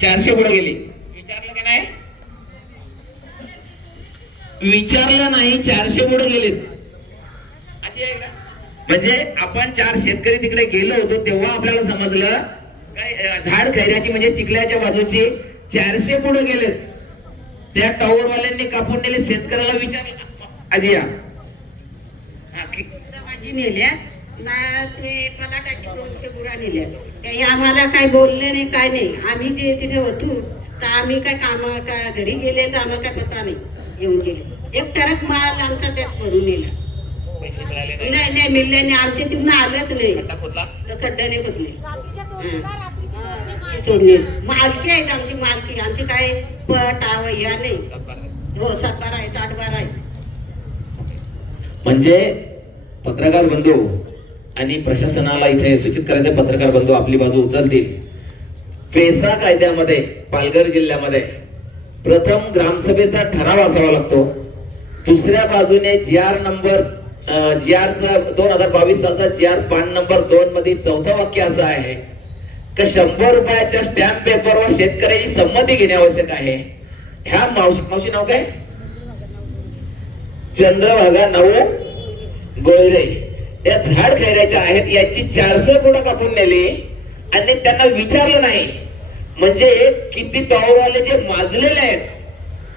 चारशे पुढे गेली. विचारलं की नाही? विचारलं नाही चारशे पुढे गेलेत? म्हणजे आपण चार शेतकरी तिकडे गेलो होतो तेव्हा आपल्याला समजलं झाड खैऱ्याची म्हणजे चिखल्याच्या बाजूची चारशे पुढे गेलेत त्या टॉवर वाल्यांनी कापून नेले शेतकऱ्याला विचारलं. अजिया नेल्या. ते पलाटाची दोनशे नेल्या आम्हाला काय बोलले नाही काय नाही. आम्ही जे तिथे होतो तर आम्ही काय काम का घरी गेले तर आम्हाला काय पता नाही. येऊन गेले. एक टरक माल आमचा त्यात भरून नेला. मिळाले नाही. नाही नाही मिळले नाही. आमच्या तिथनं आलंच नाही. खड्डा खोदला? खड्ड्याने बदले सोडले मालकी आहेत आमची मालकी. आमची काय पट आव या नाही. हो सातबारा आहे आठबारा आहे म्हणजे पत्रकार बंधू आणि प्रशासनाला इथे सूचित करायचे पत्रकार बंधू आपली बाजू उचलतील. पेसा कायद्यामध्ये पालघर जिल्ह्यामध्ये प्रथम ग्रामसभेचा ठराव असावा लागतो. दुसऱ्या बाजूने जी आर नंबर जी आरचा दोन हजार बावीस सालचा जी आर पान नंबर दोन मध्ये चौथा वाक्य असं आहे की शंभर रुपयाच्या स्टॅम्प पेपरवर शेतकऱ्याची संमती घेणे आवश्यक आहे? ह्या मावशी मावशी नाव काय? चंद्रभागा नऊ गोयरे. या झाड खैऱ्याच्या आहेत याची चारशे पुढं कापून नेली आणि त्यांना विचारलं नाही म्हणजे किती टॉवरवाले जे माजलेले आहेत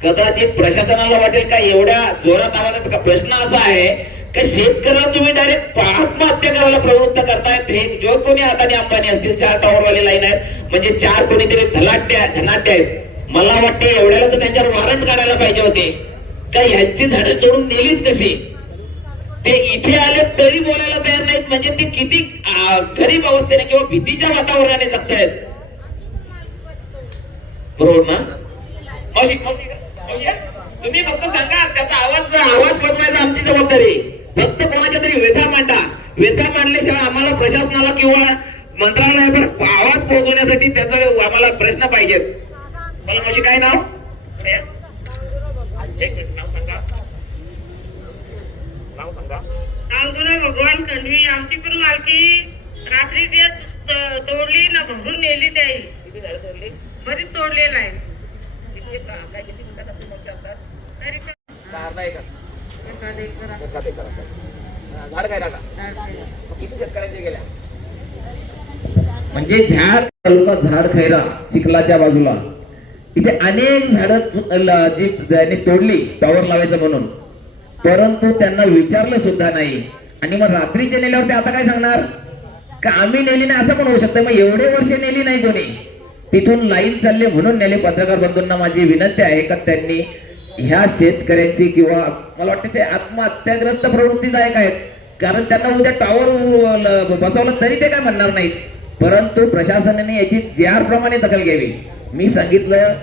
कदाचित प्रशासनाला वाटेल का एवढ्या जोरात आवाजात का प्रश्न असा आहे का शेतकऱ्याला तुम्ही डायरेक्ट आत्महत्या करायला प्रवृत्त करतायत? हे जो कोणी हाताने अंबानी असतील चार टॉवरवाले लाईन आहेत म्हणजे चार कोणीतरी धनाट्य धनाट्य आहेत. मला वाटते एवढ्याला तर त्यांच्यावर वॉरंट काढायला पाहिजे होते. का ह्यांची झाडं चोडून नेलीच कशी? ते इथे आले तरी बोलायला तयार नाहीत. म्हणजे ते किती गरीब अवस्थेने किंवा भीतीच्या वातावरणाने जगतायत. बरोबर ना? तुम्ही फक्त सांगा त्याचा आवाज आवाज पोचवायचा आमची जबाबदारी. फक्त कोणाच्या तरी व्यथा मांडा. व्यथा मांडल्याशिवाय आम्हाला प्रशासनाला किंवा मंत्रालयावर आवाज पोहोचवण्यासाठी त्याचा आम्हाला प्रश्न पाहिजेत. मला मशी काय नाव एक मिनिट नाव सांगा नाव सांगा भगवान खंडवी आमची पण मालकी रात्री ते तोडली ना भरून नेली त्याही किती झाडं तोडली? बरीच तोडलेलं आहे. म्हणजे झाड तालुका झाड खैरा चिखलाच्या बाजूला इथे अनेक झाडं जी तोडली टॉवर लावायचं म्हणून. परंतु त्यांना विचारलं सुद्धा नाही. आणि मग रात्रीचे नेल्यावर ते आता काय सांगणार? का आम्ही नेली नाही असं पण होऊ शकतं. मग एवढे वर्ष नेली नाही कोणी? तिथून लाईन चालले म्हणून नेले पत्रकार बंधूंना माझी विनंती आहे का त्यांनी ह्या शेतकऱ्यांची किंवा मला वाटतं ते आत्महत्याग्रस्त प्रवृत्तीदायक आहेत. कारण त्यांना उद्या टॉवर बसवलं तरी ते काय म्हणणार नाहीत. परंतु प्रशासनाने याची जी आर प्रमाणे दखल घ्यावी. मी सांगितलं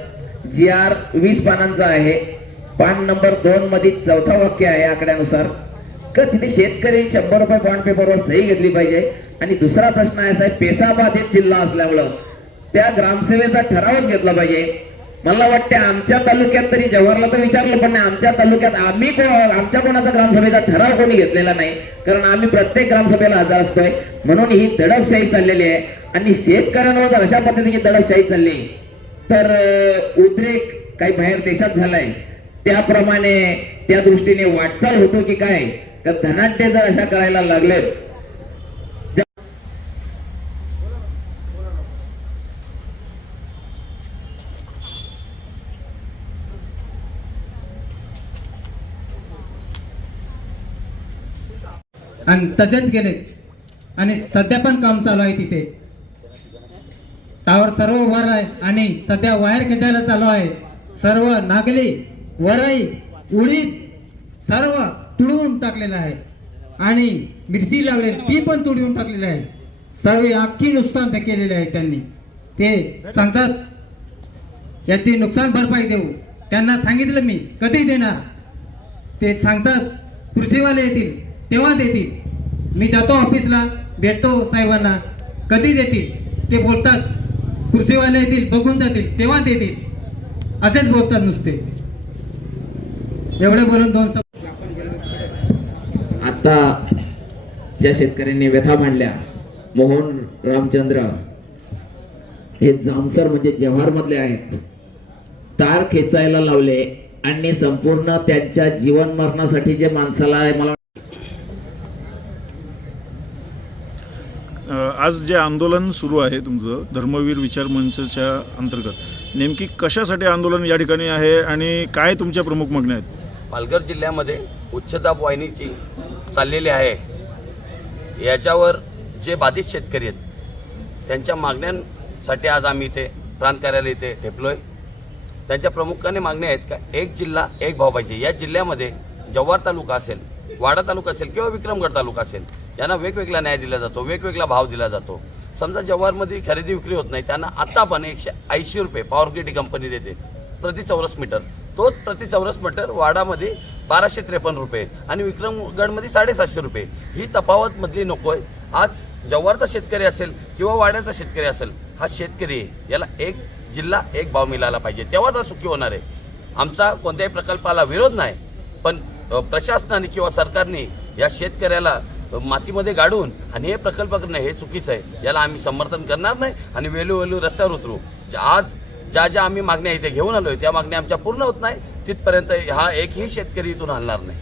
जी आर वीस पानांचा आहे. पान नंबर दोन मध्ये चौथा वाक्य आहे आकड्यानुसार. का तिथे शेतकरी शंभर रुपये बॉन्ड पेपरवर सही घेतली पाहिजे? आणि दुसरा प्रश्न असा आहे पेसाबाद बाधित जिल्हा असल्यामुळं त्या ग्रामसेवेचा ठरावच घेतला पाहिजे. मला वाटते आमच्या तालुक्यात तरी जवाहरला तर विचारलं पण नाही आमच्या तालुक्यात आम्ही कोण आमच्या कोणाचा ग्रामसभेचा ठराव कोणी घेतलेला नाही? कारण आम्ही प्रत्येक ग्रामसभेला हजर असतोय. म्हणून ही दडपशाही चाललेली आहे. आणि शेतकऱ्यांवर जर अशा पद्धतीची दडपशाही चालली तर उद्रेक काही बाहेर देशात झालाय. त्याप्रमाणे त्या दृष्टीने वाटचाल होतो की काय? तर धनाढ्य जर अशा करायला लागलेत आणि तसेच गेले आणि सध्या पण काम चालू आहे तिथे. टावर सर्व वर आहे आणि सध्या वायर खेचायला चालू आहे. सर्व नागली वरई उडीद सर्व तुडवून टाकलेलं आहे. आणि मिरची लागलेली ती पण तुडवून टाकलेली आहे. सर्व अख्खी नुकसान ते केलेले आहे त्यांनी. ते सांगतात याची नुकसान भरपाई देऊ. त्यांना सांगितलं मी कधी देणार? ते सांगतात कृषीवाले येतील तेव्हा देतील. मी जातो ऑफिसला भेटतो साहेबांना. कधी देतील? ते बोलतात कृषीवाले येतील बघून जातील तेव्हा देतील. असेच बोलतात नुसते. एवढे बोलून दोन आता ज्या शेतकऱ्यांनी व्यथा मांडल्या मोहन रामचंद्र हे जामसर म्हणजे जव्हार मधले आहेत. तार खेचायला लावले आणि संपूर्ण त्यांच्या जीवन मरणासाठी जे माणसाला मला अ, आज जे आंदोलन सुरू आहे तुमचं धर्मवीर विचार मंचच्या अंतर्गत नेमकी कशासाठी आंदोलन या ठिकाणी आहे आणि काय तुमच्या प्रमुख मागण्या आहेत? पालघर जिल्ह्यामध्ये उच्चदाब वाहिनीची चाललेली आहे. याच्यावर जे बाधित शेतकरी आहेत त्यांच्या मागण्यांसाठी आज आम्ही इथे प्रांत कार्यालय इथे ठेपलो आहे त्यांच्या प्रमुखाने मागण्या आहेत का एक जिल्हा एक भाव पाहिजे. या जिल्ह्यामध्ये जव्हार तालुका असेल वाडा तालुका असेल किंवा विक्रमगड तालुका असेल यांना वेगवेगळा न्याय दिला जातो वेगवेगळा भाव दिला जातो. समजा जव्हारमध्ये खरेदी विक्री होत नाही त्यांना आता पण एकशे ऐंशी रुपये पॉवर ग्रिडी कंपनी देते प्रति चौरस मीटर. तोच प्रति चौरस मीटर वाडामध्ये बाराशे त्रेपन्न रुपये आणि विक्रमगडमध्ये साडेसातशे रुपये. ही तफावत मधली नको आहे आज जव्हारचा शेतकरी असेल किंवा वाड्याचा शेतकरी असेल हा शेतकरी याला एक जिल्हा एक भाव मिळाला पाहिजे. तेव्हाच हा सुखी होणार आहे. आमचा कोणत्याही प्रकल्पाला विरोध नाही पण प्रशासनाने किंवा सरकारने या शेतकऱ्याला मातीमध्ये गाडून आणि हे प्रकल्प करणं हे चुकीचं आहे. याला आम्ही समर्थन करणार नाही आणि वेळोवेळी रस्त्यावर उतरू. आज ज्या ज्या आम्ही मागण्या इथे घेऊन आलो त्या मागण्या आमच्या पूर्ण होत नाही. तिथपर्यंत हा एकही शेतकरी इथून हलणार नाही.